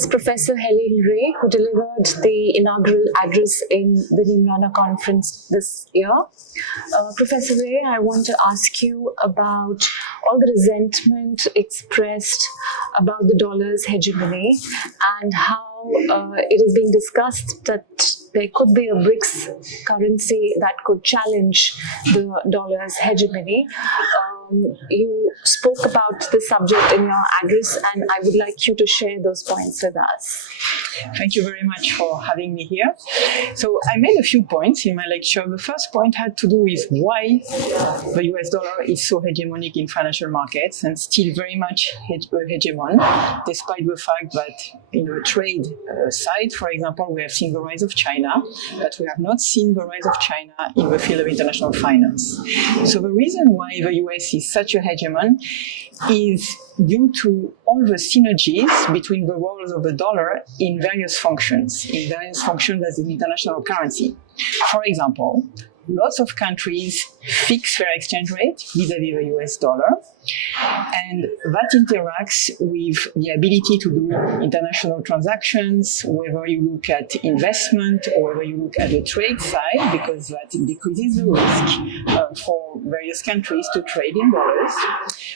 us Professor Hélène Rey, who delivered the inaugural address in the Neemrana Conference this year. Professor Rey, I want to ask you about all the resentment expressed about the dollar's hegemony and how it is being discussed that there could be a BRICS currency that could challenge the dollar's hegemony. You spoke about this subject in your address, and I would like you to share those points with us. Thank you very much for having me here. So I made a few points in my lecture. The first point had to do with why the US dollar is so hegemonic in financial markets and still very much a hegemon, despite the fact that in the trade side, for example, we have seen the rise of China, but we have not seen the rise of China in the field of international finance. So the reason why the US is such a hegemon is due to all the synergies between the roles of the dollar in various functions as an international currency. For example, lots of countries fix their exchange rate vis-à-vis the US dollar, and that interacts with the ability to do international transactions, whether you look at investment or whether you look at the trade side, because that decreases the risk for various countries to trade in dollars,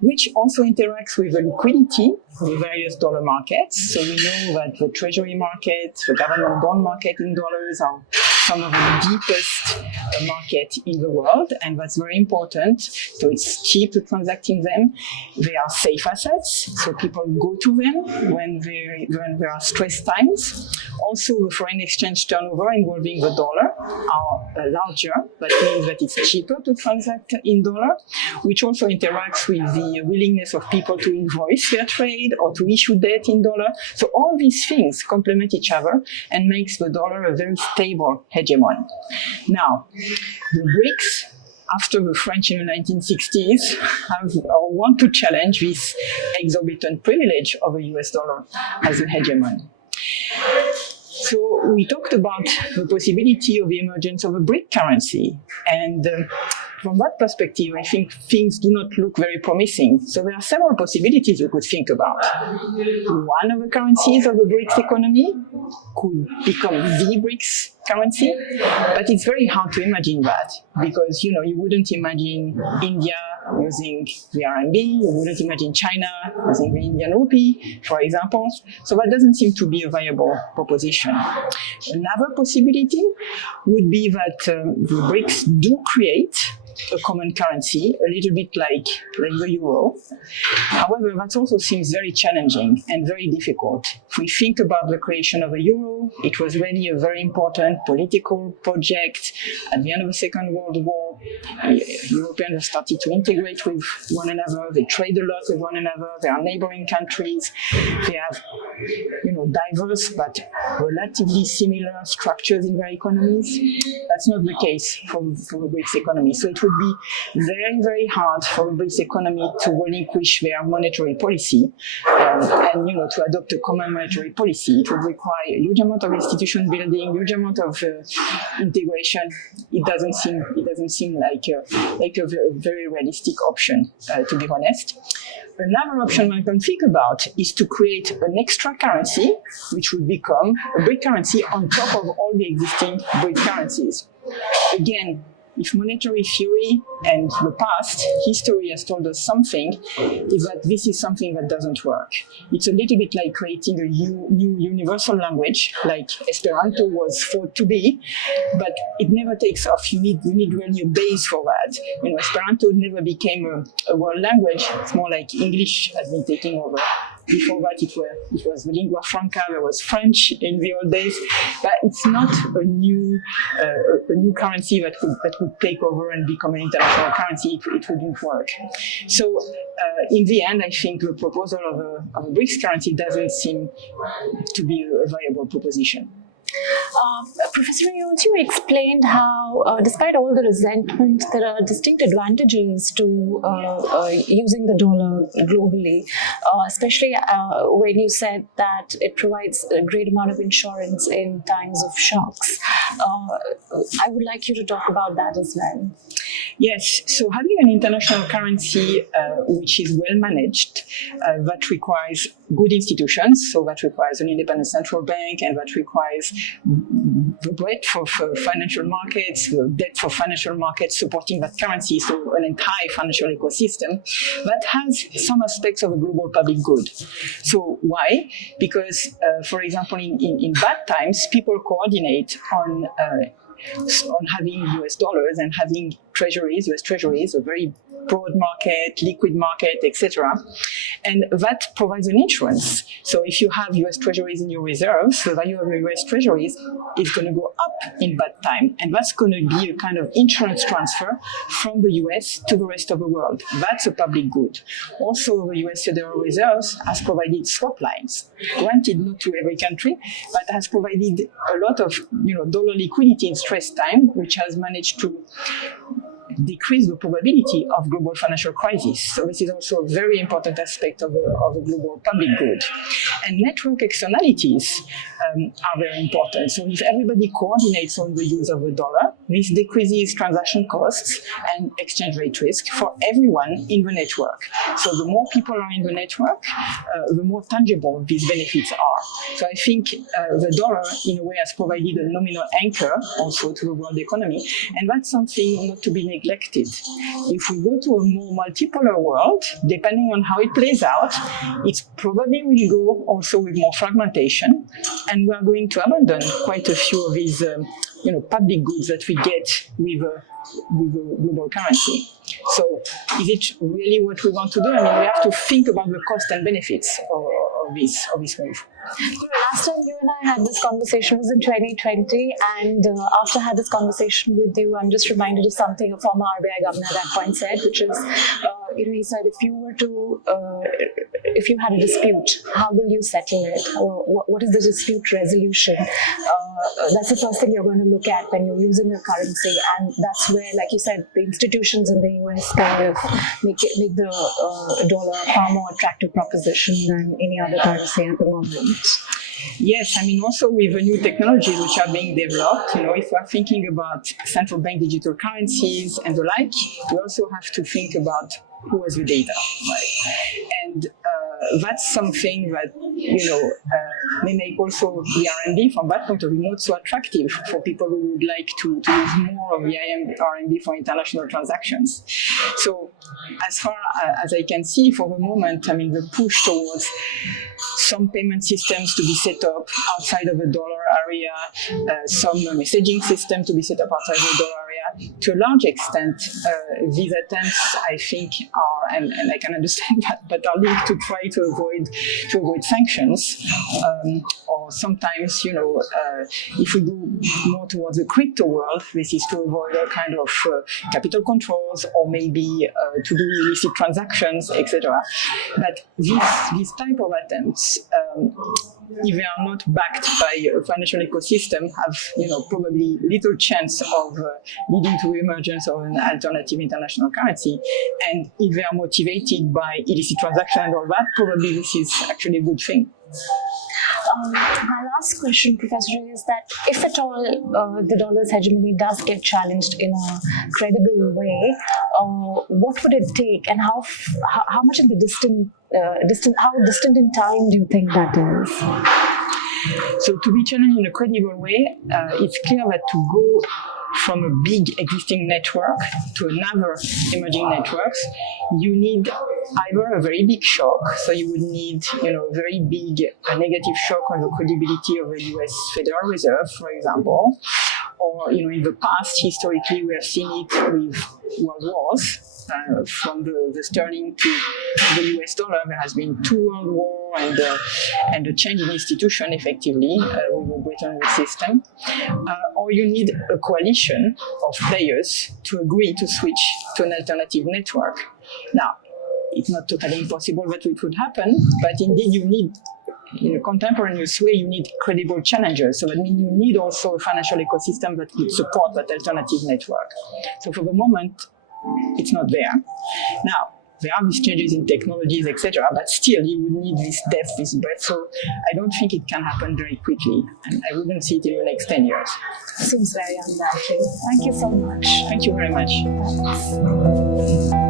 which also interacts with the liquidity of the various dollar markets. So we know that the treasury market, the government bond market in dollars are some of the deepest market in the world, and that's very important. So it's cheap to transact in them. They are safe assets, so people go to them when there are stress times. Also, the foreign exchange turnover involving the dollar are larger. That means that it's cheaper to transact in dollar, which also interacts with the willingness of people to invoice their trade or to issue debt in dollar. So all these things complement each other and makes the dollar a very stable hegemon. Now, the BRICS, after the French in the 1960s, want to challenge this exorbitant privilege of the US dollar as a hegemon. So we talked about the possibility of the emergence of a BRIC currency, and from that perspective, I think things do not look very promising. So there are several possibilities we could think about. One of the currencies of the BRICS economy could become the BRICS currency, but it's very hard to imagine that because, you wouldn't imagine India using the RMB, you wouldn't imagine China using the Indian rupee, for example. So that doesn't seem to be a viable proposition. Another possibility would be that the BRICS do create a common currency, a little bit like the euro. However, that also seems very challenging and very difficult. If we think about the creation of the euro, it was really a very important political project. At the end of the Second World War, Europeans started to integrate with one another. They trade a lot with one another. They are neighboring countries. They have, diverse but relatively similar structures in their economies. That's not the case for the BRICS economy. So it would be very, very hard for the BRICS economy to relinquish their monetary policy and to adopt a common monetary policy. It would require a huge amount of institution building, huge amount of integration. It doesn't seem like a very realistic option, to be honest. Another option one can think about is to create an extra currency, which would become a BRIC currency on top of all the existing BRIC currencies. Again, if monetary theory and the past history has told us something, is that this is something that doesn't work. It's a little bit like creating a new universal language, like Esperanto was thought to be, but it never takes off. You need really a base for that. Esperanto never became a world language. It's more like English has been taking over. Before that, it was the lingua franca. There was French in the old days, but it's not a new currency that could take over and become an international currency. It wouldn't work. So, in the end, I think the proposal of a BRICS currency doesn't seem to be a viable proposition. Professor, you also explained how, despite all the resentment, there are distinct advantages to using the dollar globally, especially when you said that it provides a great amount of insurance in times of shocks. I would like you to talk about that as well. Yes, so having an international currency which is well managed, that requires good institutions, so that requires an independent central bank, and that requires the breadth of financial markets, the depth of financial markets supporting that currency, so an entire financial ecosystem, that has some aspects of a global public good. So why? Because, for example, in bad times, people coordinate on having US dollars and having treasuries, US treasuries, a very broad market, liquid market, etc. And that provides an insurance. So if you have US treasuries in your reserves, the value of your US treasuries is going to go up in bad time. And that's going to be a kind of insurance transfer from the US to the rest of the world. That's a public good. Also, the US Federal Reserve has provided swap lines. Granted, not to every country, but has provided a lot of dollar liquidity in stress time, which has managed to decrease the probability of global financial crisis. So this is also a very important aspect of a global public good. And network externalities are very important. So if everybody coordinates on the use of the dollar, this decreases transaction costs and exchange rate risk for everyone in the network. So the more people are in the network, the more tangible these benefits are. So I think the dollar, in a way, has provided a nominal anchor also to the world economy. And that's something not to be neglected. If we go to a more multipolar world, depending on how it plays out, it probably will go also with more fragmentation, and we are going to abandon quite a few of these public goods that we get with a global currency. So is it really what we want to do? I mean, we have to think about the cost and benefits of this move. Last time you and I had this conversation was in 2020, and after I had this conversation with you, I'm just reminded of something a former RBI governor at that point said, which is, he said, if you had a dispute, how will you settle it? Or what is the dispute resolution? That's the first thing you're going to look at when you're using a currency, and that's where, like you said, the institutions in the US kind of make the dollar a far more attractive proposition than any other currency at the moment. Yes, I mean, also with the new technologies which are being developed, if we're thinking about central bank digital currencies and the like, we also have to think about who has the data, right? And that's something that, may make also the RMB from that point of view not so attractive for people who would like to use more of the RMB for international transactions. So as far as I can see for the moment, I mean, the push towards some payment systems to be set up outside of the dollar area, some messaging system to be set up outside of the dollar area, to a large extent, these attempts, I think, are, and I can understand that, but are linked to try to avoid sanctions, or sometimes, if we go more towards the crypto world, this is to avoid a kind of capital controls, or maybe to do illicit transactions, etc. But these type of attempts, if they are not backed by a financial ecosystem, have probably little chance of leading to the emergence of an alternative international currency. And if they are motivated by illicit transactions and all that, probably this is actually a good thing. My last question, Professor Rey, is that if at all the dollar's hegemony does get challenged in a credible way, what would it take, and how much in the how distant in time do you think that is? So to be challenged in a credible way, it's clear that to go from a big existing network to another emerging networks, you need either a very big shock, so you would need a very big negative shock on the credibility of the US Federal Reserve, for example, or in the past, historically, we have seen it with world wars. From the sterling to the US dollar, there has been 2 world wars and a change in institution, effectively, with the Bretton Woods system. Or you need a coalition of players to agree to switch to an alternative network. Now, it's not totally impossible that it would happen, but indeed you need, in a contemporaneous way, you need credible challengers. So that means you need also a financial ecosystem that would support that alternative network. So for the moment, it's not there. Now, there are these changes in technologies, etc., but still you would need this depth, this breadth. So I don't think it can happen very quickly, and I wouldn't see it in the next 10 years. Seems very unlikely. Thank you so much. Thank you very much. Thanks.